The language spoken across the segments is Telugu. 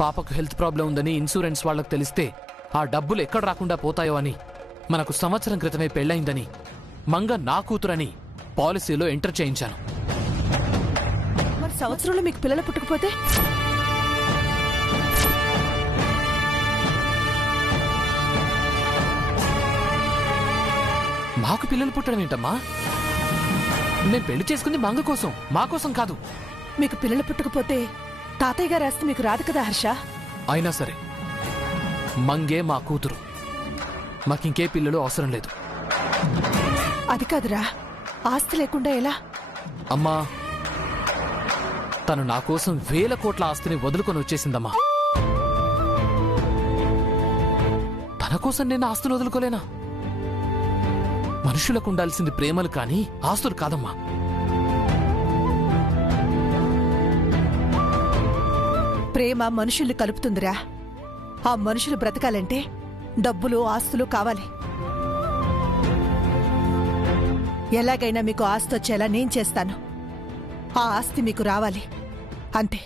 పాపకు హెల్త్ ప్రాబ్లం ఉందని ఇన్సూరెన్స్ వాళ్లకు తెలిస్తే ఆ డబ్బులు ఎక్కడ రాకుండా పోతాయో అని మనకు సంవత్సరం క్రితమే పెళ్ళయిందని మంగ నా కూతురని పాలసీలో ఎంటర్ చేయించాను. మరి సంవత్సరంలో మీకు పిల్లలు పుట్టకపోతే? మాకు పిల్లలు పుట్టడం ఏంటమ్మా? నేను పెళ్లి చేసుకుంది మంగ కోసం, మా కోసం కాదు. మీకు పిల్లలు పుట్టకపోతే తాతయ్య గారు ఆస్తి మీకు రాదు కదా హర్ష? అయినా సరే మంగే మా కూతురు, మాకింకే పిల్లలు అవసరం లేదు. అది కాదురా, ఆస్తి లేకుండా ఎలా? అమ్మా, తను నా కోసం 1000 కోట్ల ఆస్తిని వదులుకొని వచ్చేసిందమ్మా. తన కోసం నేను ఆస్తిని వదులుకోలేనా? మనుషులకు ఉండాల్సింది ప్రేమలు కానీ ఆస్తులు కాదమ్మా. ప్రేమ మనుషుల్ని కలుపుతుందిరా. ఆ మనుషులు బ్రతకాలంటే డబ్బులు ఆస్తులు కావాలి. ఎలాగైనా మీకు ఆస్తి వచ్చేలా నేను చేస్తాను. ఆ ఆస్తి మీకు రావాలి అంతే.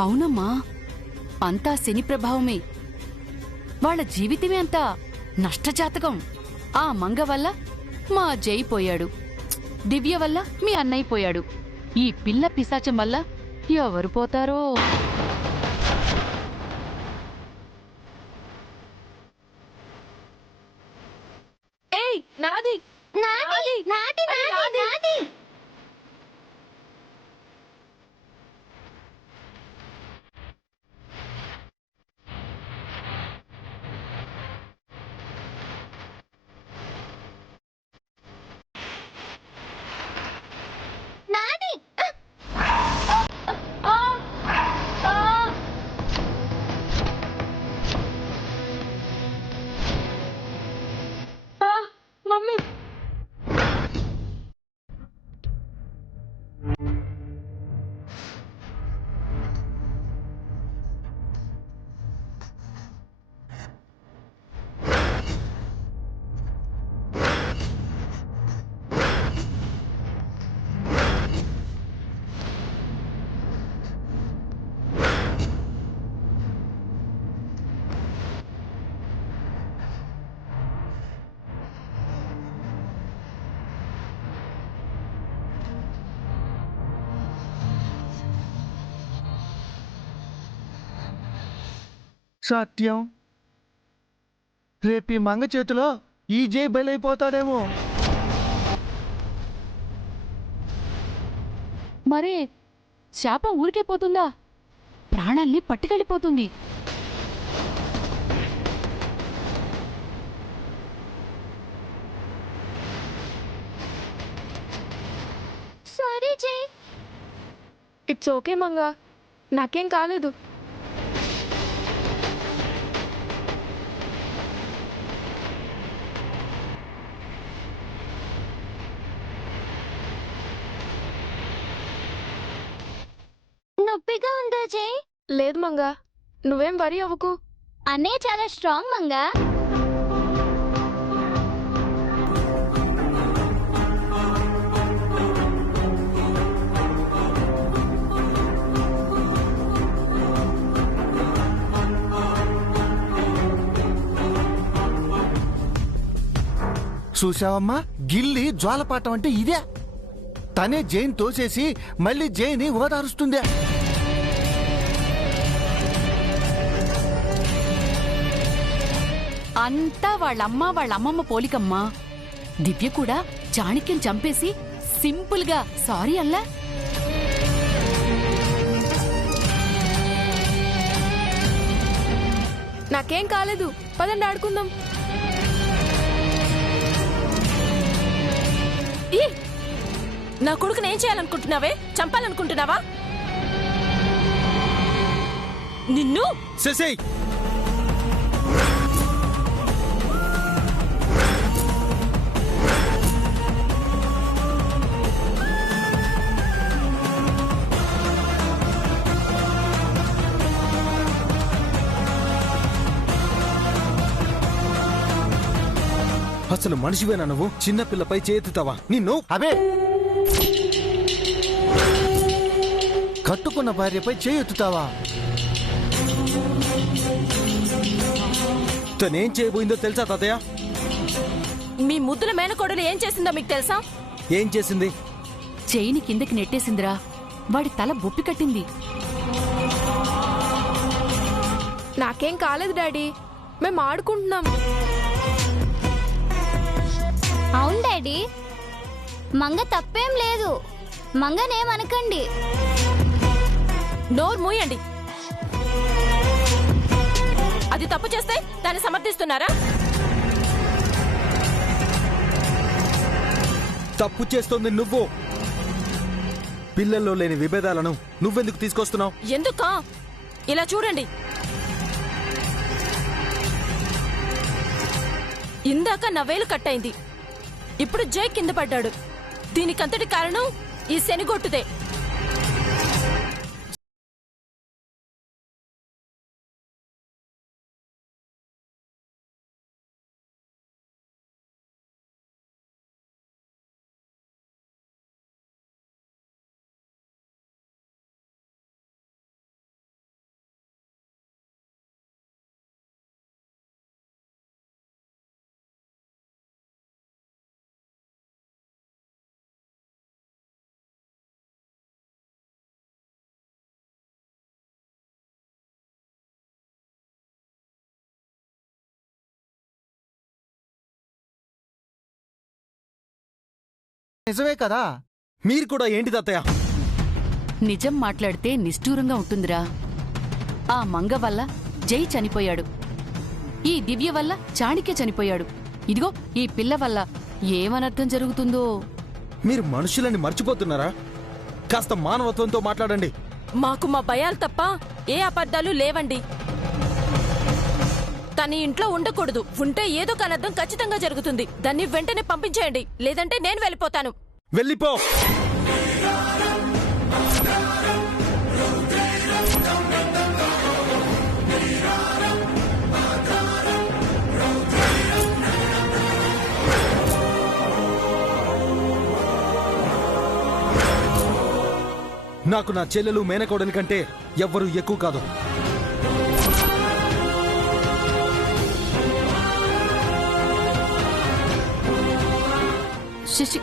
అవునమ్మా, అంతా శని ప్రభావమే. వాళ్ల జీవితమే అంతా నష్టజాతకం. ఆ మంగ వల్ల మా జై పోయాడు, దివ్య వల్ల మీ అన్నయ్య పోయాడు. ఈ పిల్ల పిశాచం వల్ల ఎవరు పోతారో. ఏయ్, నాది నాది నాది నాది నాది. సత్యం, రేపు ఈ మంగ చేతిలో ఈ జై బలైపోతాడేమో. మరే శాపం ఊరికే పోతుందా? ప్రాణాల్ని పట్టుకెళ్ళిపోతుంది. సారీ జై. ఇట్స్ ఓకే మంగా, నాకేం కాలేదు. లేదు మంగా, నువ్వేం వరి అవ్వకు. అన్నయ్య చాలా స్ట్రాంగ్ మంగా. చూసావమ్మా, గిల్లి జ్వాలపాటం అంటే ఇదే. తనే జైన్ తోసేసి మళ్ళీ జైని ఓదారుస్తుందే. అంతా వాళ్ళ అమ్మమ్మ పోలికమ్మా. దివ్య కూడా చాణక్యం చంపేసి సింపుల్ గా సారీ అల్లా. నాకేం కాలేదు, పదండి ఆడుకుందాం. నా కొడుకుని ఏం చేయాలనుకుంటున్నావే? చంపాలనుకుంటున్నావా? నిన్ను అసలు మనిషివేనా నువ్వు? చిన్నపిల్లపై చేతుతావా? నిన్ను అవే కట్టుకున్న భార్యపై చేయెత్తుతావా? తనేం చేయబోయిందో తెలుసా తాతయ్య? మీ ముద్దుల మేనకోడలు ఏం చేసిందో మీకు తెలుసా? ఏం చేసింది? చెయ్యిని కిందకి నెట్టేసిందిరా. వాడి తల బొప్పి కట్టింది. నాకేం కాలేదు డాడీ, మేము ఆడుకుంటున్నాం. అవును డాడీ, మంగ తప్పేం లేదు. మంగనేమనకండి. నోరు మూయండి. అది తప్పు చేస్తే దాన్ని సమర్థిస్తున్నారా? తప్పు చేస్తోంది నువ్వు. పిల్లల్లో లేని విభేదాలను నువ్వెందుకు తీసుకొస్తున్నావు? ఎందుకా? ఇలా చూడండి, ఇందాక నా వేలు కట్టయింది, ఇప్పుడు జై కింద పడ్డాడు. దీనికంతటి కారణం ఈ శనిగొట్టుదే. నిజమే కదా? మీరు కూడా ఏంటి తాతయ్య? నిజం మాట్లాడితే నిష్ఠూరంగా ఉంటుందిరా. ఆ మంగ వల్ల జై చనిపోయాడు. ఈ దివ్య వల్ల చాణక్య చనిపోయాడు. ఇదిగో ఈ పిల్ల వల్ల ఏమనర్థం జరుగుతుందో. మీరు మనుషులని మర్చిపోతున్నారా? కాస్త మానవత్వంతో మాట్లాడండి. మాకు మా భయాలు తప్ప ఏ అబద్ధాలు లేవండి. తన ఇంట్లో ఉండకూడదు. ఉంటే ఏదో కనర్థం ఖచ్చితంగా జరుగుతుంది. దాన్ని వెంటనే పంపించేయండి, లేదంటే నేను వెళ్ళిపోతాను. వెళ్ళిపో. నాకు నా చెల్లెలు మేనకోడలి కంటే ఎవ్వరూ ఎక్కువ కాదు. శశి,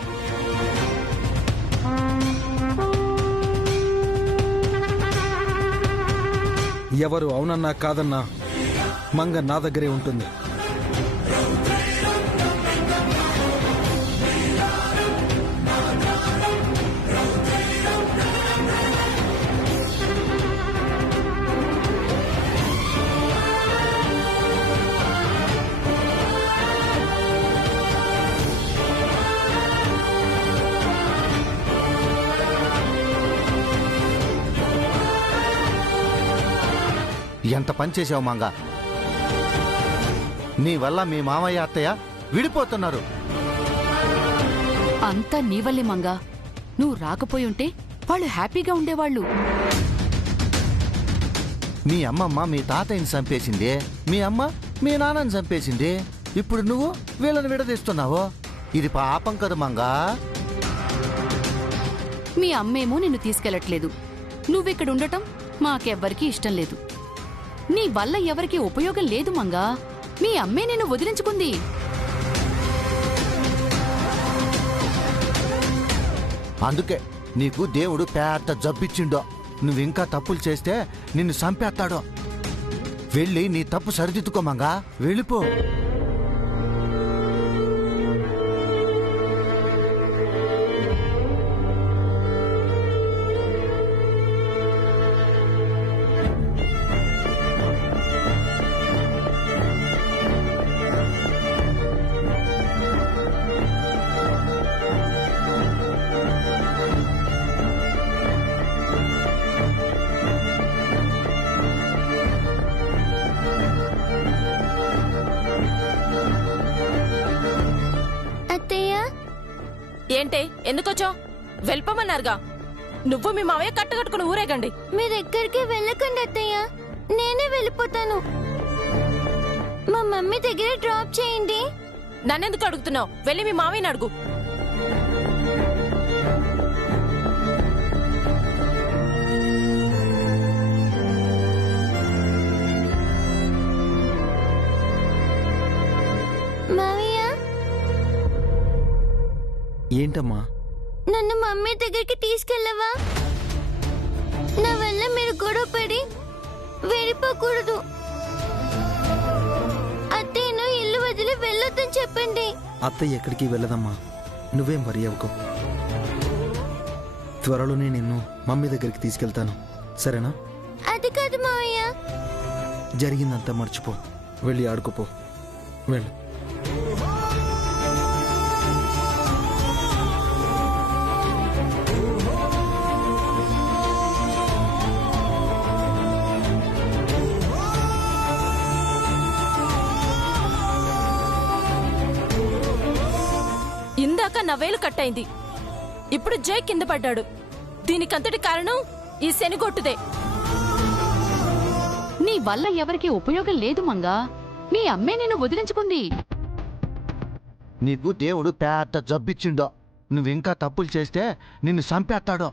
ఎవరు అవునన్నా కాదన్నా మంగ నా దగ్గరే ఉంటుంది. ఎంత పని చేసావు మంగ. నీ వల్ల మీ మామయ్య అత్తయ్య విడిపోతున్నారు. అంతా నీ వల్లే మంగా. నువ్వు రాకపోయి ఉంటే వాళ్ళు హ్యాపీగా ఉండేవాళ్ళు. మీ అమ్మమ్మ మీ తాతయ్యని చంపేసింది, మీ అమ్మ మీ నాన్నని చంపేసింది. ఇప్పుడు నువ్వు వీళ్ళని విడదీస్తున్నావు. ఇది పాపం కదా మంగా. మీ అమ్మేమో నిన్ను తీసుకెళ్లట్లేదు, నువ్విక్కడ ఉండటం మాకెవ్వరికీ ఇష్టం లేదు. నీ వల్ల ఎవరికీ ఉపయోగం లేదు మంగా. మీ అమ్మే నిన్ను వదిలించుకుంది. అందుకే నీకు దేవుడు పెద్ద జబ్బిచ్చిండో. నువ్వింకా తప్పులు చేస్తే నిన్ను చంపేస్తాడో. వెళ్ళి నీ తప్పు సరిదిద్దుకోమంగా, వెళ్ళిపో. అత్తయ్య, ఏంటే ఎందుకొచ్చో? వెళ్ళిపోమన్నారుగా. నువ్వు మీ మావయ్య కట్టగట్టుకుని ఊరేగండి. మీరెక్కడికి వెళ్ళకండి అత్తయ్య, నేనే వెళ్ళిపోతాను. మా మమ్మీ దగ్గర డ్రాప్ చేయండి. నన్నెందుకు అడుగుతున్నావు? వెళ్ళి మీ మావయ్యని అడుగు. మావయ్య, ఏంటమ్మా? నన్ను మమ్మీ దగ్గరికి తీసుకెళ్ళవా? నా వల్ల మీరు గొడవ పడి వెళ్ళిపోకూడదు. అత్తయ్యను ఇల్లు వదిలి వెళ్ళొద్దని చెప్పండి. అత్తయ్య ఎక్కడికి వెళ్ళదమ్మా, నువ్వేం వరి అవ్వకు. త్వరలోనే నిన్ను మమ్మీ దగ్గరికి తీసుకెళ్తాను, సరేనా? అది కాదు మావయ్య. జరిగిందంతా మర్చిపో, వెళ్ళి ఆడుకోపో, వెళ్ళు. ఇందాక నా వేలు కట్టయింది, ఇప్పుడు జై కింద పడ్డాడు. దీనికంతటి కారణం ఈ శనిగొట్టుదే. నీ వల్ల ఎవరికీ ఉపయోగం లేదు మంగా. మీ అమ్మే నిన్ను వదిలించుకుంది. నీకు దేవుడు పెద్ద జబ్బిచ్చిండో. నువ్వింకా తప్పులు చేస్తే నిన్ను చంపేస్తాడో.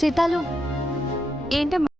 సీతాలు, ఏంటమ్మా?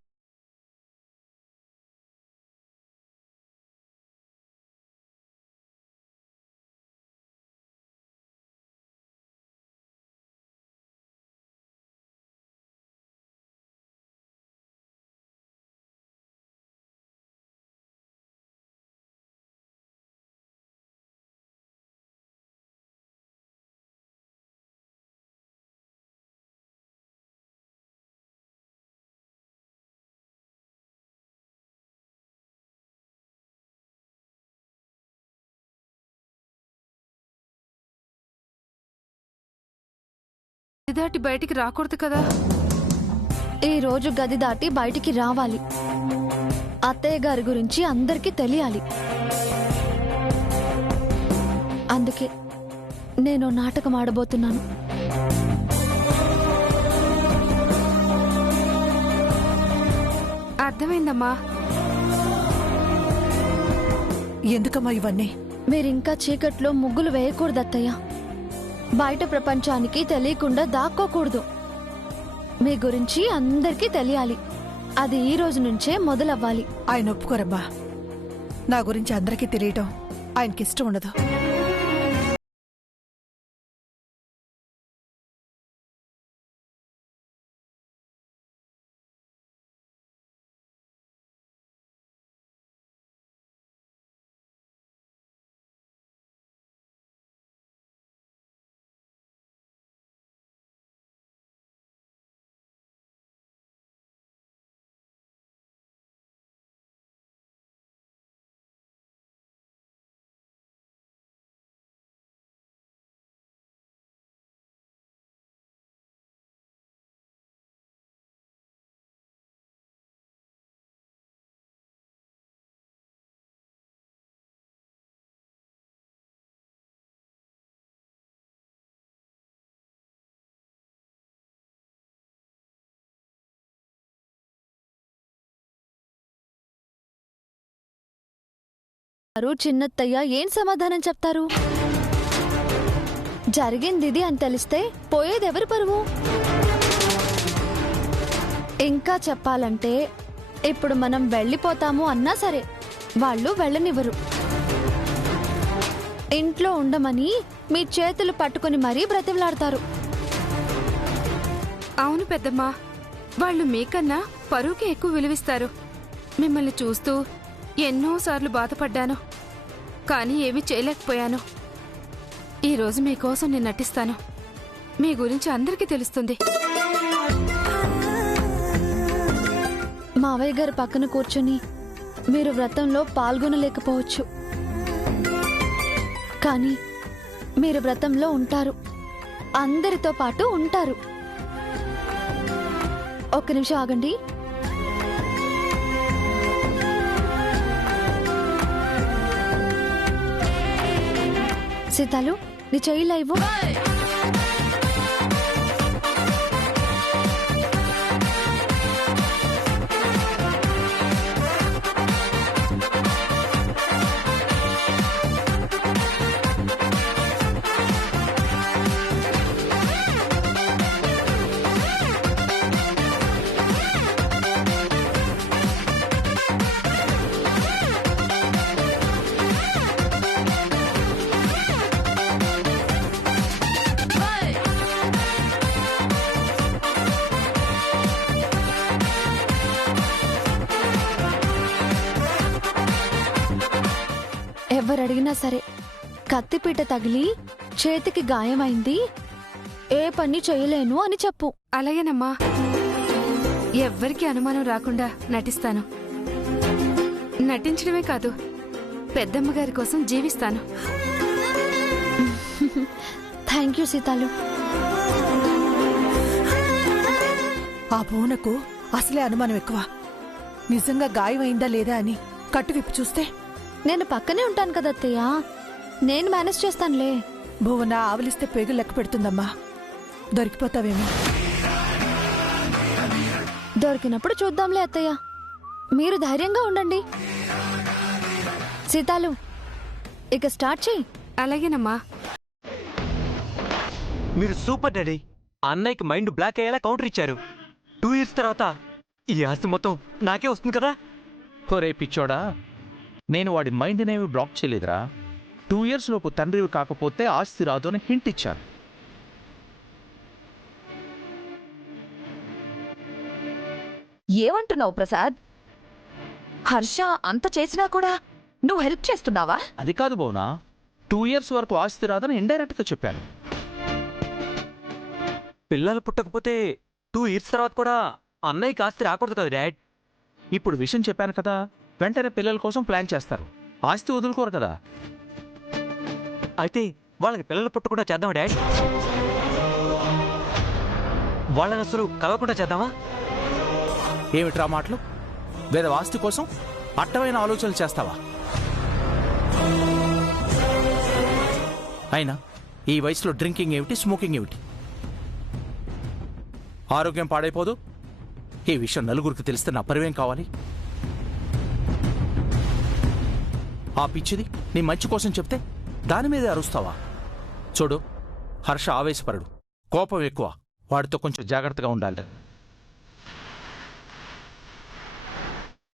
దాటి బయటికి రాకూడదు కదా. ఈ రోజు గది దాటి బయటికి రావాలి. అత్తయ్య గారి గురించి అందరికీ తెలియాలి. అందుకే నేను నాటకం ఆడబోతున్నాను. అర్థమైందమ్మా. ఎందుకమ్మా ఇవన్నీ? మీరింకా చీకట్లో ముగ్గులు వేయకూడదు అత్తయ్య. బయట ప్రపంచానికి తెలియకుండా దాక్కోకూడదు. మీ గురించి అందరికీ తెలియాలి. అది ఈ రోజు నుంచే మొదలవ్వాలి. ఆయన ఒప్పుకోరమ్మా. నా గురించి అందరికీ తెలియటం ఆయనకిష్టం ఉండదు. చిన్నత్తయ్య ఏం సమాధానం చెప్తారు? జరిగిందిది అని తెలిస్తే పోయేదెవరి పరువు? ఇంకా చెప్పాలంటే ఇప్పుడు మనం వెళ్ళిపోతాము అన్నా సరే వాళ్ళు వెళ్ళనివ్వరు. ఇంట్లో ఉండమని మీ చేతులు పట్టుకుని మరీ బ్రతిమలాడతారు. అవును పెద్దమ్మా, వాళ్ళు మీకన్నా పరువుకి ఎక్కువ విలువిస్తారు. మిమ్మల్ని చూస్తూ ఎన్నోసార్లు బాధపడ్డాను, కానీ ఏమీ చేయలేకపోయాను. ఈరోజు మీకోసం నేను నటిస్తాను. మీ గురించి అందరికీ తెలుస్తుంది. మావయ్య గారి పక్కన కూర్చుని మీరు వ్రతంలో పాల్గొనలేకపోవచ్చు, కానీ మీరు వ్రతంలో ఉంటారు, అందరితో పాటు ఉంటారు. ఒక్క నిమిషం ఆగండి. సీతాలు, నీ చెయ్యిలా ఇవ్వు. ఎవరడిగినా సరే కత్తిపీట తగిలి చేతికి గాయమైంది, ఏ పని చేయలేను అని చెప్పు. అలాగేనమ్మా, ఎవ్వరికీ అనుమానం రాకుండా నటిస్తాను. నటించడమే కాదు, పెద్దమ్మ గారి కోసం జీవిస్తాను. థ్యాంక్ యూ సీతాలు. ఆ పూనకు అసలే అనుమానం ఎక్కువ. నిజంగా గాయమైందా లేదా అని కట్టు విప్పి చూస్తే? నేను పక్కనే ఉంటాను కదా అత్తయ్య, నేను మేనేజ్ చేస్తానులే. భువన ఆవలిస్తే పేగులు లెక్క పెడుతుందమ్మా, దొరికిపోతావేమో. దొరికినప్పుడు చూద్దాంలే అత్తయ్య, మీరు ధైర్యంగా ఉండండి. సీతాలు, ఇక స్టార్ట్ చెయ్యి. అలాగేనమ్మా. మీరు సూపర్ డాడీ. అన్నయ్యకి మైండ్ బ్లాక్ అయ్యేలా కౌంటర్ ఇచ్చారు. 2 years తర్వాత ఈ ఆస్తి మొత్తం నాకే వస్తుంది కదా. ఒరే పిచ్చోడా, నేను వాడి మైండ్నేమి బ్లాక్ చేయలేదురా. 2 years లోపు తండ్రివి కాకపోతే ఆస్తి రాదు అని హింట్ ఇచ్చాను. ఏమంటున్నావు ప్రసాద్? హర్ష అంత చేసినా కూడా నువ్వు హెల్ప్ చేస్తున్నావా? అది కాదు బోనా, 2 years వరకు ఆస్తి రాదని ఇండైరెక్ట్గా చెప్పాను. పిల్లలు పుట్టకపోతే 2 years తర్వాత కూడా అన్నయ్యకి ఆస్తి రాకూడదు కదా డాడ్. ఇప్పుడు విషయం చెప్పాను కదా, వెంటనే పిల్లల కోసం ప్లాన్ చేస్తారు, ఆస్తి వదులుకోరు కదా. అయితే వాళ్ళకి పిల్లలు పుట్టకుండా చేద్దామా డాడ్? వాళ్ళని అసలు కలవకుండా చేద్దామా? ఏమిట్రా మాటలు? వేరే ఆస్తి కోసం అట్టమైన ఆలోచనలు చేస్తావా? అయినా ఈ వయసులో డ్రింకింగ్ ఏమిటి, స్మోకింగ్ ఏమిటి? ఆరోగ్యం పాడైపోదు. ఈ విషయం నలుగురికి తెలిస్తే నా పరివేం కావాలి? ఆ పిచ్చిది నీ మంచి కోసం చెప్తే దాని మీదే అరుస్తావా? చూడు, హర్ష ఆవేశపరుడు, కోపం ఎక్కువ, వాడితో కొంచెం జాగ్రత్తగా ఉండాలి.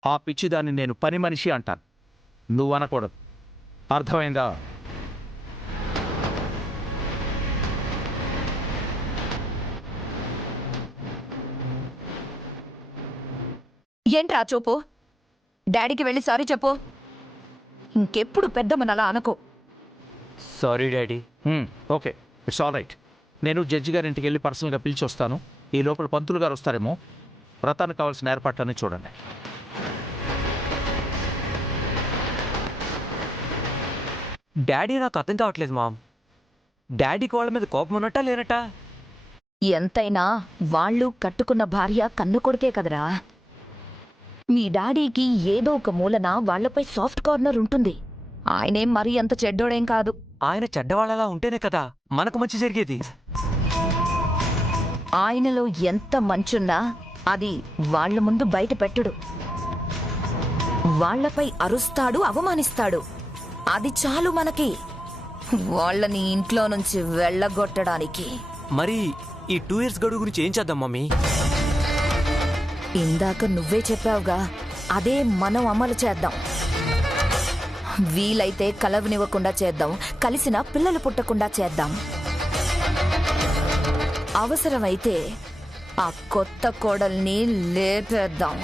ఆ పిచ్చిదాన్ని నేను పని మనిషి అంటాను, నువ్వు అనకూడదు. అర్థమైందా? ఏంట్రా చూపు? డాడీకి వెళ్ళి సారీ చెప్పు. ఇంకెప్పుడు పెద్దమ్మనలా అనుకో. Sorry daddy. Okay, it's all right. నేను జడ్జి గారి ఇంటికి వెళ్ళి పర్సనల్గా పిలిచి వస్తాను. ఈ లోపల పంతులు గారు వస్తారేమో. వ్రతానికి కావాల్సిన ఏర్పాట్లన్నీ చూడండి. డాడీ నాకు అర్థం కావట్లేదు మామ్. డాడీకి వాళ్ళ మీద కోపం ఉన్నట్టా లేనట్టా? ఎంతైనా వాళ్ళు కట్టుకున్న భార్య కన్ను కొడుకే కదరా. మీ డాడీకి ఏదో ఒక మూలన వాళ్లపై సాఫ్ట్ కార్నర్ ఉంటుంది. ఆయనేం మరీ అంత చెడ్డోడేం కాదు. ఆయన చెడ్డవాళ్ళలా ఉంటేనే కదా మనకు మంచి జరిగేది. ఆయనలో ఎంత మంచున్నా అది వాళ్ల ముందు బయట పెట్టడు. వాళ్లపై అరుస్తాడు, అవమానిస్తాడు. అది చాలు మనకి వాళ్ళని ఇంట్లో నుంచి వెళ్ళగొట్టడానికి. మరి ఈ 2 years గడువు గురించి ఏం చేద్దాం మమ్మీ? ఇందాక నువ్వే చెప్పావుగా, అదే మనం అమలు చేద్దాం. వీలైతే కలవనివ్వకుండా చేద్దాం, కలిసిన పిల్లలు పుట్టకుండా చేద్దాం. అవసరమైతే ఆ కొత్త కోడల్ని లేపేద్దాం.